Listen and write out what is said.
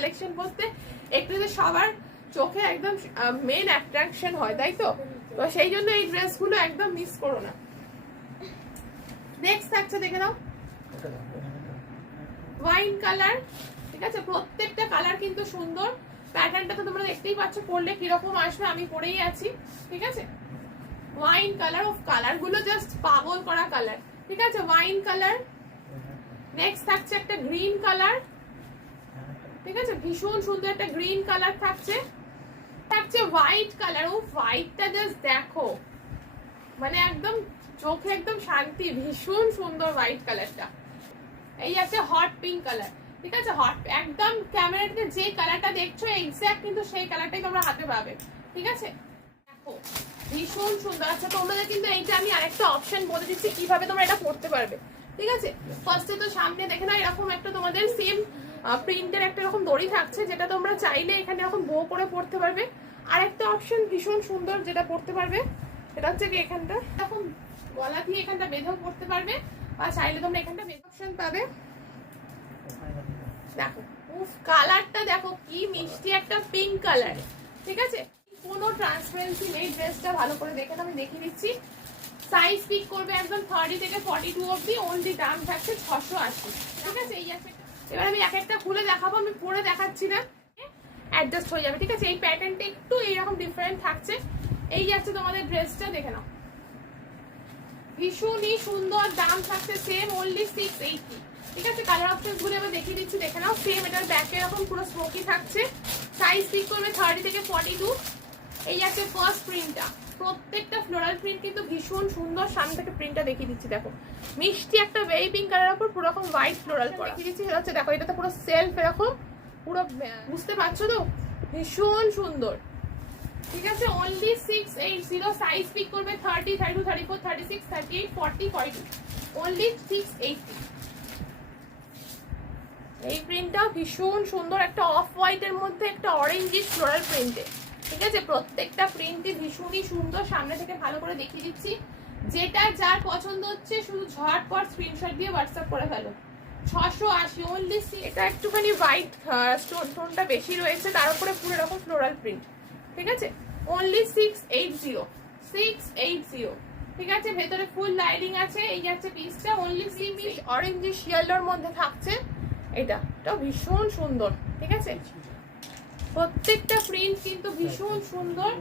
Collection বলতে একটু যে সবার চোখে একদম মেন অ্যাট্রাকশন হয়, তাই তো? তো সেই জন্য এই ড্রেসগুলো একদম মিস করো না। নেক্সট থাকছে, দেখে নাও, ওয়াইন কালার। ঠিক আছে, প্রত্যেকটা কালার কিন্তু সুন্দর। প্যাটার্নটা তো তোমরা দেখতেই পাচ্ছ পরলে কিরকম আসবে, আমি পরেই আছি। ঠিক আছে, ওয়াইন কালার, অফ কালার গুলো জাস্ট পাগল করা কালার। ঠিক আছে, ওয়াইন কালার। নেক্সট থাকছে একটা গ্রিন কালার। ঠিক আছে, ভীষণ সুন্দর একটা গ্রিন কালার থাকছে। থাকছে হোয়াইট কালার। ও হোয়াইটটা জাস্ট দেখো, মানে একদম চোখে একদম শান্তি, ভীষণ সুন্দর হোয়াইট কালারটা। এই আছে হট পিঙ্ক কালার। ঠিক আছে, হট একদম ক্যামেরাতে যে কালারটা দেখছো এক্স্যাক্ট কিন্তু সেই কালারটাই তোমরা হাতে পাবে। ঠিক আছে, দেখো ভীষণ সুন্দর। আচ্ছা, তোমাদের কিন্তু এইটা আমি আরেকটা অপশন বলে দিচ্ছি কিভাবে তোমরা এটা পড়তে পারবে। ঠিক আছে, ফার্স্টে তো সামনে দেখে না এরকম একটা তোমাদের সেম প্রিন্টের একটা এরকম দড়ি থাকছে, যেটা তোমরা চাইলে এখানে এরকম বো করে পড়তে পারবে। আরেকটা অপশন ভীষণ সুন্দর যেটা পড়তে পারবে, সেটা হচ্ছে কি এখানটা এরকম গলা দিয়ে এখানটা বেঁধেও পড়তে পারবে, বা চাইলে তোমরা এখানটা বেঁধে অপশন পাবে। দেখো উফ, কালারটা দেখো কি মিষ্টি একটা পিঙ্ক কালার। ঠিক আছে, কোনো ট্রান্সপারেন্সি নেই, ড্রেসটা ভালো করে দেখে আমি দেখিয়ে দিচ্ছি। সাইজ পিক করবে একদম 30 থেকে 42 অবধি। ওনলি দাম থাকছে 680। ঠিক আছে, এই আছে। এবার আমি এক একটা খুলে দেখাবো, আমি পরে দেখাচ্ছি না, অ্যাডজাস্ট হয়ে যাবে। ঠিক আছে, এই প্যাটার্নটা একটু এইরকম ডিফারেন্ট থাকছে। এই যাচ্ছে তোমাদের ড্রেসটা, দেখে নাও, ভীষণই সুন্দর। দাম থাকছে সেম, ওনলি 680। ঠিক আছে, কালার অপশন গুলো আমি দেখিয়ে দিচ্ছি, দেখে নাও। সেম এটার ব্যাকে এরকম পুরো স্মোকি থাকছে। সাইজ পিক করবে 30 থেকে 42। এই আছে ফার্স্ট প্রিন্টটা, প্রত্যেকটা ফ্লোরাল প্রিন্ট কিন্তু ভীষণ সুন্দর। সামনে থেকে প্রিন্টটা দেখিয়ে দিচ্ছি, দেখো মিষ্টি একটা বেবি পিঙ্ক কালারের উপর পুরো রকম হোয়াইট ফ্লোরাল করা দেখিয়ে দিচ্ছি। হচ্ছে দেখো এটা তো পুরো সেলফ এরকম পুরো, বুঝতে পারছো তো, ভীষণ সুন্দর। ঠিক আছে, অনলি 680। সাইজ পিক করবে 30, 32, 34, 36, 38, 40, 42। অনলি 680। এই প্রিন্টটা ভীষণ সুন্দর, একটা অফ হোয়াইটের মধ্যে একটা অরেঞ্জিশ ফ্লোরাল প্রিন্টে। ঠিক আছে, প্রত্যেকটা প্রিন্টই ভীষণই সুন্দর। সামনে থেকে ভালো করে দেখিয়ে দিচ্ছি, যেটা যার পছন্দ হচ্ছে শুধু ঝটপট স্ক্রিনশট দিয়ে হোয়াটসঅ্যাপ করে ফেলো। 680 অনলি। এটা একটুখানি হোয়াইট স্টোন টোনটা বেশি রয়েছে, তার উপরে পুরো এরকম ফ্লোরাল প্রিন্ট। ঠিক আছে, অনলি 680। 680। ঠিক আছে, ভেতরে ফুল লাইনিং আছে। এই যাচ্ছে পিসটা, অনলি সিমিশ অরেঞ্জিশ ইয়েলোর মধ্যে থাকছে। এটাও ভীষণ সুন্দর। ঠিক আছে, প্রত্যেকটা প্রিন্ট কিন্তু ভীষণ সুন্দর।